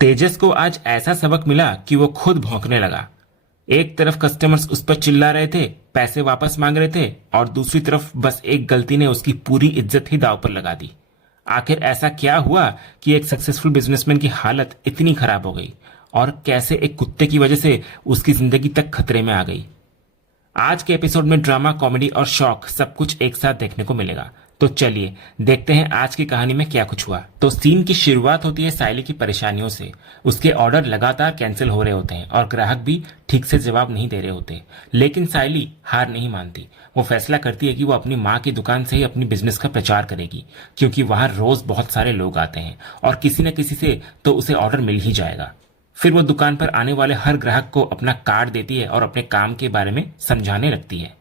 तेजस को आज ऐसा सबक मिला कि वो खुद भौंकने लगा। एक तरफ कस्टमर्स उस पर चिल्ला रहे थे, पैसे वापस मांग रहे थे, और दूसरी तरफ बस एक गलती ने उसकी पूरी इज्जत ही दांव पर लगा दी। आखिर ऐसा क्या हुआ कि एक सक्सेसफुल बिजनेसमैन की हालत इतनी खराब हो गई, और कैसे एक कुत्ते की वजह से उसकी जिंदगी तक खतरे में आ गई। आज के एपिसोड में ड्रामा, कॉमेडी और शॉक सब कुछ एक साथ देखने को मिलेगा। तो चलिए देखते हैं आज की कहानी में क्या कुछ हुआ। तो सीन की शुरुआत होती है साइली की परेशानियों से। उसके ऑर्डर लगातार कैंसिल हो रहे होते हैं और ग्राहक भी ठीक से जवाब नहीं दे रहे होते, लेकिन साइली हार नहीं मानती। वो फैसला करती है कि वो अपनी माँ की दुकान से ही अपनी बिजनेस का प्रचार करेगी, क्योंकि वहां रोज बहुत सारे लोग आते हैं और किसी न किसी से तो उसे ऑर्डर मिल ही जाएगा। फिर वो दुकान पर आने वाले हर ग्राहक को अपना कार्ड देती है और अपने काम के बारे में समझाने लगती है।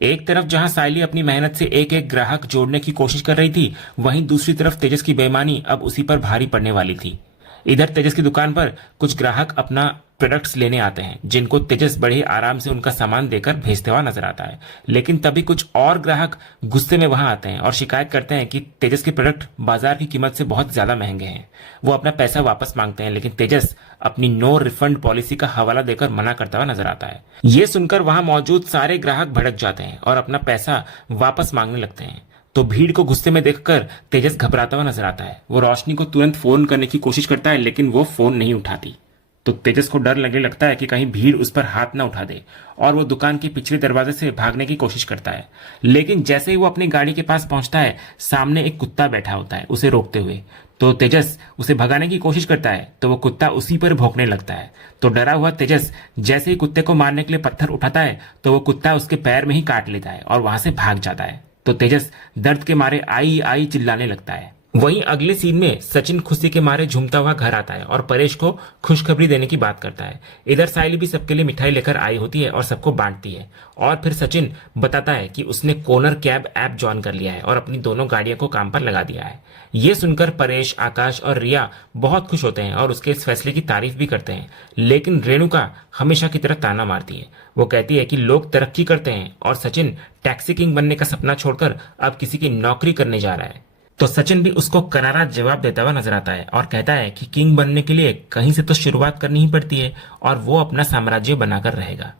एक तरफ जहां साइली अपनी मेहनत से एक एक ग्राहक जोड़ने की कोशिश कर रही थी, वहीं दूसरी तरफ तेजस की बेईमानी अब उसी पर भारी पड़ने वाली थी। इधर तेजस की दुकान पर कुछ ग्राहक अपना प्रोडक्ट्स लेने आते हैं, जिनको तेजस बड़े ही आराम से उनका सामान देकर भेजते हुआ नजर आता है। लेकिन तभी कुछ और ग्राहक गुस्से में वहां आते हैं और शिकायत करते हैं कि तेजस के प्रोडक्ट बाजार की कीमत से बहुत ज्यादा महंगे हैं। वो अपना पैसा वापस मांगते हैं, लेकिन तेजस अपनी नो रिफंड पॉलिसी का हवाला देकर मना करता हुआ नजर आता है। ये सुनकर वहां मौजूद सारे ग्राहक भड़क जाते हैं और अपना पैसा वापस मांगने लगते हैं। तो भीड़ को गुस्से में देखकर तेजस घबराता हुआ नजर आता है। वो रोशनी को तुरंत फोन करने की कोशिश करता है, लेकिन वो फोन नहीं उठाती। तो तेजस को डर लगने लगता है कि कहीं भीड़ उस पर हाथ ना उठा दे, और वो दुकान के पिछले दरवाजे से भागने की कोशिश करता है। लेकिन जैसे ही वो अपनी गाड़ी के पास पहुंचता है, सामने एक कुत्ता बैठा होता है उसे रोकते हुए। तो तेजस उसे भगाने की कोशिश करता है, तो वो कुत्ता उसी पर भौंकने लगता है। तो डरा हुआ तेजस जैसे ही कुत्ते को मारने के लिए पत्थर उठाता है, तो वो कुत्ता उसके पैर में ही काट लेता है और वहां से भाग जाता है। तो तेजस दर्द के मारे आई आई चिल्लाने लगता है। वहीं अगले सीन में सचिन खुशी के मारे झूमता हुआ घर आता है और परेश को खुशखबरी देने की बात करता है। इधर साइली भी सबके लिए मिठाई लेकर आई होती है और सबको बांटती है। और फिर सचिन बताता है कि उसने कोनर कैब ऐप ज्वाइन कर लिया है और अपनी दोनों गाड़ियों को काम पर लगा दिया है। ये सुनकर परेश, आकाश और रिया बहुत खुश होते हैं और उसके इस फैसले की तारीफ भी करते हैं। लेकिन रेणुका हमेशा की तरह ताना मारती है। वो कहती है कि लोग तरक्की करते हैं और सचिन टैक्सी किंग बनने का सपना छोड़कर अब किसी की नौकरी करने जा रहा है। तो सचिन भी उसको करारा जवाब देता हुआ नजर आता है और कहता है कि किंग बनने के लिए कहीं से तो शुरुआत करनी ही पड़ती है और वो अपना साम्राज्य बनाकर रहेगा।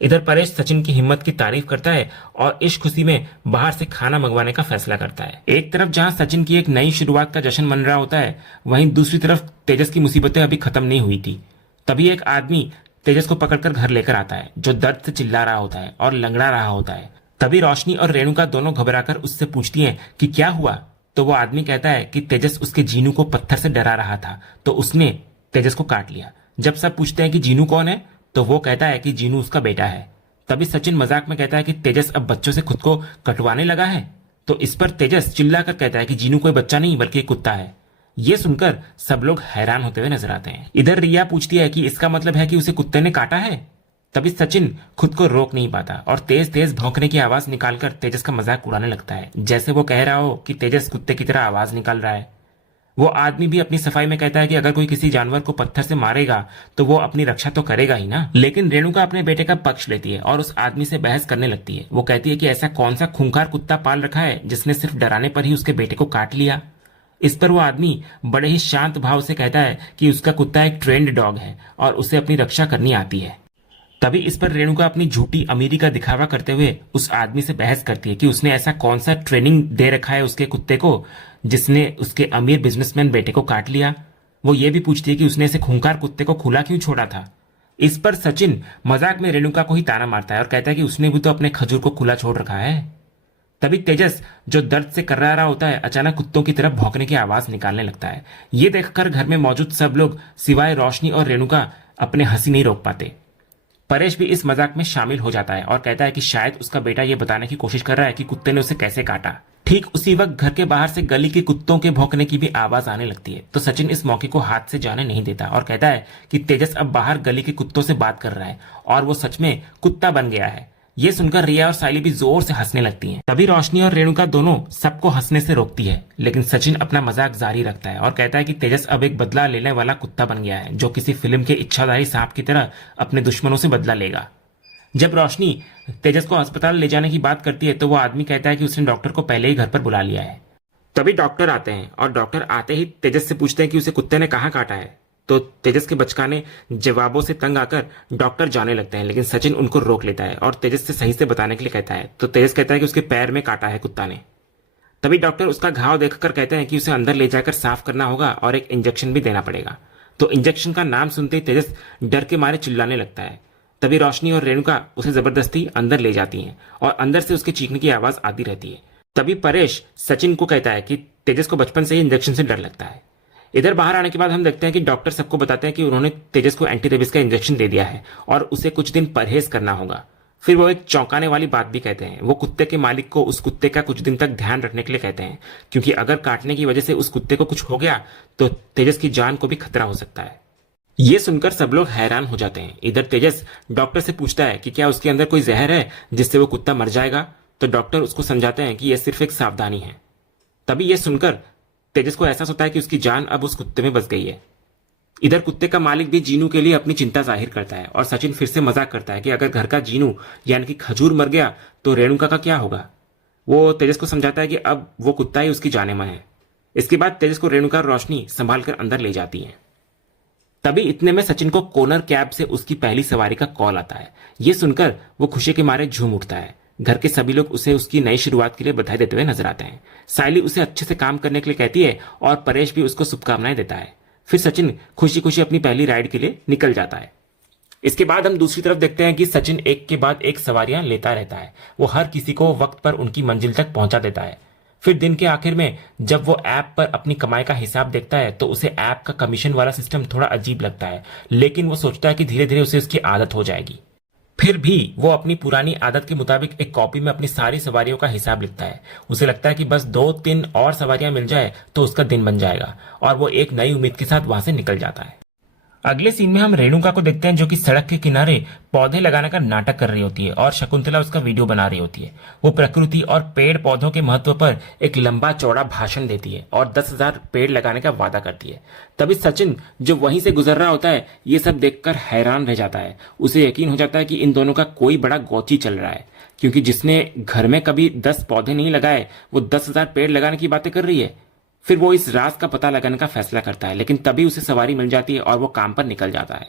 इधर परेश सचिन की हिम्मत की तारीफ करता है और इस खुशी में बाहर से खाना मंगवाने का फैसला करता है। एक तरफ जहां सचिन की एक नई शुरुआत का जश्न मन रहा होता है, वहीं दूसरी तरफ तेजस की मुसीबतें अभी खत्म नहीं हुई थी। तभी एक आदमी तेजस को पकड़कर घर लेकर आता है, जो दर्द से चिल्ला रहा होता है और लंगड़ा रहा होता है। तभी रोशनी और रेणुका दोनों घबराकर उससे पूछती हैं कि क्या हुआ। तो वो आदमी कहता है कि तेजस उसके जीनू को पत्थर से डरा रहा था, तो उसने तेजस को काट लिया। जब सब पूछते हैं कि जीनू कौन है, तो वो कहता है कि जीनू उसका बेटा है। तभी सचिन मजाक में कहता है कि तेजस अब बच्चों से खुद को कटवाने लगा है। तो इस पर तेजस चिल्लाकर कहता है कि जीनू कोई बच्चा नहीं बल्कि एक कुत्ता है। ये सुनकर सब लोग हैरान होते हुए नजर आते हैं। इधर रिया पूछती है कि इसका मतलब है कि उसे कुत्ते ने काटा है। तभी सचिन खुद को रोक नहीं पाता और तेज तेज भौंकने की आवाज निकालकर तेजस का मजाक उड़ाने लगता है, जैसे वो कह रहा हो कि तेजस कुत्ते की तरह आवाज निकाल रहा है। वो आदमी भी अपनी सफाई में कहता है कि अगर कोई किसी जानवर को पत्थर से मारेगा तो वो अपनी रक्षा तो करेगा ही ना। लेकिन रेणुका अपने बेटे का पक्ष लेती है और उस आदमी से बहस करने लगती है। वो कहती है कि ऐसा कौन सा खूंखार कुत्ता पाल रखा है जिसने सिर्फ डराने पर ही उसके बेटे को काट लिया। इस पर वो आदमी बड़े ही शांत भाव से कहता है कि उसका कुत्ता एक ट्रेंड डॉग है और उसे अपनी रक्षा करनी आती है। तभी इस पर रेणुका अपनी झूठी अमीरी का दिखावा करते हुए उस आदमी से बहस करती है कि उसने ऐसा कौन सा ट्रेनिंग दे रखा है उसके कुत्ते को जिसने उसके अमीर बिजनेसमैन बेटे को काट लिया। वो ये भी पूछती है कि उसने ऐसे खूंखार कुत्ते को खुला क्यों छोड़ा था। इस पर सचिन मजाक में रेणुका को ही ताना मारता है और कहता है कि उसने भी तो अपने खजूर को खुला छोड़ रखा है। तभी तेजस, जो दर्द से कर्रा रहा होता है, अचानक कुत्तों की तरफ भौंकने की आवाज निकालने लगता है। ये देखकर घर में मौजूद सब लोग सिवाय रोशनी और रेणुका अपने हंसी नहीं रोक पाते। परेश भी इस मजाक में शामिल हो जाता है और कहता है कि शायद उसका बेटा ये बताने की कोशिश कर रहा है कि कुत्ते ने उसे कैसे काटा। ठीक उसी वक्त घर के बाहर से गली के कुत्तों के भौंकने की भी आवाज आने लगती है। तो सचिन इस मौके को हाथ से जाने नहीं देता और कहता है कि तेजस अब बाहर गली के कुत्तों से बात कर रहा है और वो सच में कुत्ता बन गया है। ये सुनकर रिया और साइली भी जोर से हंसने लगती हैं। तभी रोशनी और रेणुका दोनों सबको हंसने से रोकती है, लेकिन सचिन अपना मजाक जारी रखता है और कहता है कि तेजस अब एक बदला लेने वाला कुत्ता बन गया है, जो किसी फिल्म के इच्छाधारी सांप की तरह अपने दुश्मनों से बदला लेगा। जब रोशनी तेजस को अस्पताल ले जाने की बात करती है, तो वो आदमी कहता है कि उसने डॉक्टर को पहले ही घर पर बुला लिया है। तभी डॉक्टर आते हैं और डॉक्टर आते ही तेजस से पूछते हैं कि उसे कुत्ते ने कहाँ काटा है। तो तेजस के बचकाने जवाबों से तंग आकर डॉक्टर जाने लगते हैं, लेकिन सचिन उनको रोक लेता है और तेजस से सही से बताने के लिए कहता है। तो तेजस कहता है कि उसके पैर में काटा है कुत्ता ने। तभी डॉक्टर उसका घाव देखकर कहते हैं कि उसे अंदर ले जाकर साफ करना होगा और एक इंजेक्शन भी देना पड़ेगा। तो इंजेक्शन का नाम सुनते ही तेजस डर के मारे चिल्लाने लगता है। तभी रोशनी और रेणुका उसे जबरदस्ती अंदर ले जाती हैं और अंदर से उसके चीखने की आवाज आती रहती है। तभी परेश सचिन को कहता है कि तेजस को बचपन से ही इंजेक्शन से डर लगता है। इधर बाहर आने के बाद हम देखते हैं कि डॉक्टर सबको बताते हैं कि उन्होंने तेजस को एंटी रेबिस का इंजेक्शन दे दिया है और उसे कुछ दिन परहेज करना होगा। फिर वो एक चौंकाने वाली बात भी कहते हैं। वो कुत्ते के मालिक को उस कुत्ते का कुछ दिन तक ध्यान रखने के लिए कहते हैं, क्योंकि अगर काटने की वजह से उस कुत्ते को कुछ हो गया तो तेजस की जान को भी खतरा हो सकता है। ये सुनकर सब लोग हैरान हो जाते हैं। इधर तेजस डॉक्टर से पूछता है कि क्या उसके अंदर कोई जहर है जिससे वो कुत्ता मर जाएगा। तो डॉक्टर उसको समझाते हैं कि यह सिर्फ एक सावधानी है। तभी यह सुनकर तेजस को एहसास होता है कि उसकी जान अब उस कुत्ते में बस गई है। इधर कुत्ते का मालिक भी जीनू के लिए अपनी चिंता जाहिर करता है और सचिन फिर से मजाक करता है कि अगर घर का जीनू यानी कि खजूर मर गया तो रेणुका का क्या होगा। वो तेजस को समझाता है कि अब वो कुत्ता ही उसकी जाने मन है। इसके बाद तेजस को रेणुका और रोशनी संभाल कर अंदर ले जाती है। तभी इतने में सचिन को कोनर कैब से उसकी पहली सवारी का कॉल आता है। ये सुनकर वो खुशी के मारे झूम उठता है। घर के सभी लोग उसे उसकी नई शुरुआत के लिए बधाई देते हुए नजर आते हैं। सायली उसे अच्छे से काम करने के लिए कहती है और परेश भी उसको शुभकामनाएं देता है। फिर सचिन खुशी खुशी अपनी पहली राइड के लिए निकल जाता है। इसके बाद हम दूसरी तरफ देखते हैं कि सचिन एक के बाद एक सवारियां लेता रहता है। वो हर किसी को वक्त पर उनकी मंजिल तक पहुंचा देता है। फिर दिन के आखिर में जब वो ऐप पर अपनी कमाई का हिसाब देखता है तो उसे ऐप का कमीशन वाला सिस्टम थोड़ा अजीब लगता है, लेकिन वो सोचता है कि धीरे धीरे उसे उसकी आदत हो जाएगी। फिर भी वो अपनी पुरानी आदत के मुताबिक एक कॉपी में अपनी सारी सवारियों का हिसाब लिखता है। उसे लगता है कि बस 2-3 और सवारियां मिल जाए तो उसका दिन बन जाएगा और वो एक नई उम्मीद के साथ वहां से निकल जाता है। अगले सीन में हम रेणुका को देखते हैं जो कि सड़क के किनारे पौधे लगाने का नाटक कर रही होती है और शकुंतला उसका वीडियो बना रही होती है। वो प्रकृति और पेड़ पौधों के महत्व पर एक लंबा चौड़ा भाषण देती है और 10,000 पेड़ लगाने का वादा करती है। तभी सचिन जो वहीं से गुजर रहा होता है ये सब देखकर हैरान रह जाता है। उसे यकीन हो जाता है कि इन दोनों का कोई बड़ा गोची चल रहा है, क्योंकि जिसने घर में कभी 10 पौधे नहीं लगाए वो 10,000 पेड़ लगाने की बातें कर रही है। फिर वो इस राज का पता लगाने का फैसला करता है, लेकिन तभी उसे सवारी मिल जाती है और वो काम पर निकल जाता है।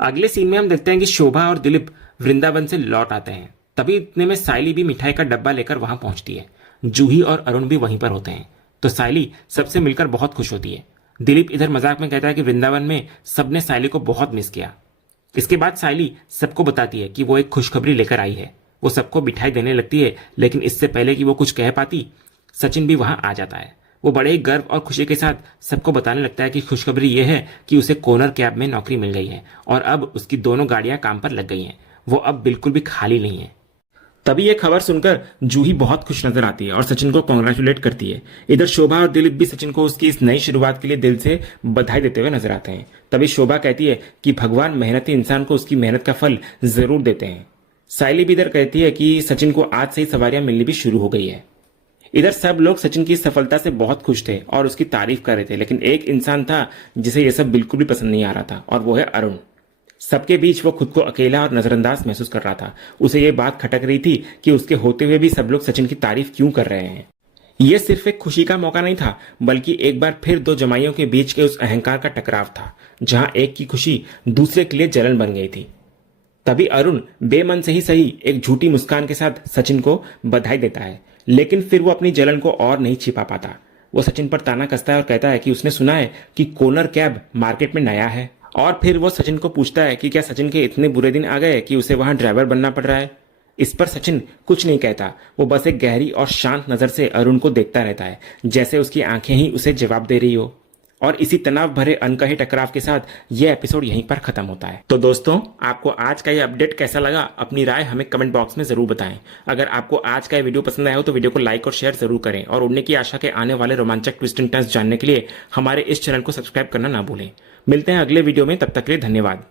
अगले सीन में हम देखते हैं कि शोभा और दिलीप वृंदावन से लौट आते हैं। तभी इतने में सायली भी मिठाई का डब्बा लेकर वहां पहुंचती है। जूही और अरुण भी वहीं पर होते हैं। तो सायली सबसे मिलकर बहुत खुश होती है। दिलीप इधर मजाक में कहता है कि वृंदावन में सबने सायली को बहुत मिस किया। इसके बाद सायली सबको बताती है कि वो एक खुशखबरी लेकर आई है। वो सबको मिठाई देने लगती है, लेकिन इससे पहले कि वो कुछ कह पाती सचिन भी वहां आ जाता है। वो बड़े ही गर्व और खुशी के साथ सबको बताने लगता है कि खुशखबरी यह है कि उसे कोनर कैब में नौकरी मिल गई है और अब उसकी दोनों गाड़ियां काम पर लग गई हैं। वो अब बिल्कुल भी खाली नहीं है। तभी यह खबर सुनकर जूही बहुत खुश नजर आती है और सचिन को कॉन्ग्रेचुलेट करती है। इधर शोभा और दिलीप भी सचिन को उसकी इस नई शुरुआत के लिए दिल से बधाई देते हुए नजर आते हैं। तभी शोभा कहती है कि भगवान मेहनती इंसान को उसकी मेहनत का फल जरूर देते हैं। सायली भी इधर कहती है कि सचिन को आज से ही सवारियां मिलनी भी शुरू हो गई है। इधर सब लोग सचिन की सफलता से बहुत खुश थे और उसकी तारीफ कर रहे थे, लेकिन एक इंसान था जिसे यह सब बिल्कुल भी पसंद नहीं आ रहा था और वो है अरुण। सबके बीच वो खुद को अकेला और नजरअंदाज महसूस कर रहा था। उसे ये बात खटक रही थी कि उसके होते हुए भी सब लोग सचिन की तारीफ क्यों कर रहे हैं। यह सिर्फ एक खुशी का मौका नहीं था, बल्कि एक बार फिर दो जमाइयों के बीच के उस अहंकार का टकराव था, जहां एक की खुशी दूसरे के लिए जलन बन गई थी। तभी अरुण बेमन से ही सही एक झूठी मुस्कान के साथ सचिन को बधाई देता है, लेकिन फिर वो अपनी जलन को और नहीं छिपा पाता। वो सचिन पर ताना कसता है और कहता है कि उसने सुना है कि कोनर कैब मार्केट में नया है। और फिर वो सचिन को पूछता है कि क्या सचिन के इतने बुरे दिन आ गए कि उसे वहां ड्राइवर बनना पड़ रहा है। इस पर सचिन कुछ नहीं कहता। वो बस एक गहरी और शांत नजर से अरुण को देखता रहता है, जैसे उसकी आंखें ही उसे जवाब दे रही हो। और इसी तनाव भरे अनकहे टकराव के साथ यह एपिसोड यहीं पर खत्म होता है। तो दोस्तों, आपको आज का ये अपडेट कैसा लगा, अपनी राय हमें कमेंट बॉक्स में जरूर बताएं। अगर आपको आज का ये वीडियो पसंद आया हो तो वीडियो को लाइक और शेयर जरूर करें और उड़ने की आशा के आने वाले रोमांचक ट्विस्ट एंड टर्न्स जानने के लिए हमारे इस चैनल को सब्सक्राइब करना ना भूलें। मिलते हैं अगले वीडियो में, तब तक के लिए धन्यवाद।